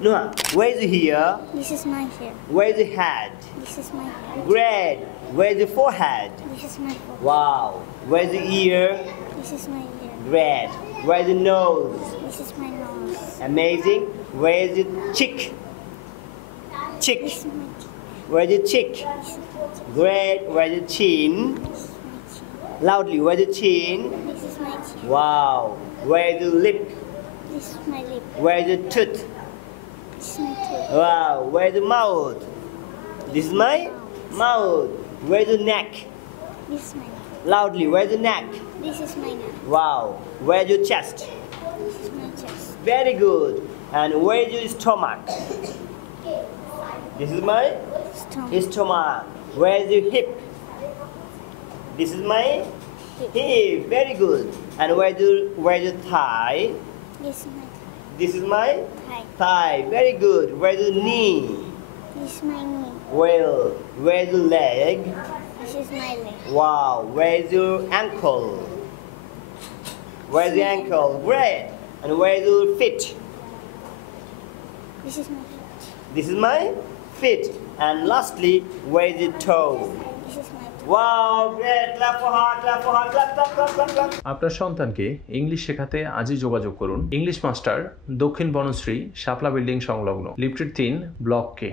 Noah, where's the ear? This is my hair. Where's the head? This is my head. Great. Where's the forehead? This is my forehead. Wow. Where's the ear? This is my ear. Great. Where's the nose? This is my nose. Amazing. Where's the cheek? Cheek. This is my teeth. Where's the cheek? This is my teeth. Great. Where's the chin? This is my chin. Loudly. Where's the chin? This is my chin. Wow. Where's the lip? This is my lip. Where's the tooth? This is my tooth. Wow. Where's the mouth? This is my mouth. Where's the neck? This is my neck. Loudly. Where's the neck? This is my neck. Wow. Where's your chest? This is my chest. Very good. And where's your stomach? This is my Stomach. stomach. Where's your hip? This is my Hip. hip. Very good. And where's your thigh? This is my This is my thigh. thigh. Very good. Where's your knee? This is my knee. Well, where's your leg? This is my leg. Wow. Where's your ankle? Where's the ankle? Great. And where's your feet? This is my foot. This is my feet. And lastly, where's the toe? This is my toe. Wow, great. Clap for heart, clap for heart, clap, clap, clap, clap, clap. আপনার সন্তানকে English শেখাতে আজই যোগাযোগ করুন English master দক্ষিণ বনশ্রী শাপলা building সংলগ্ন lifted 3 block কে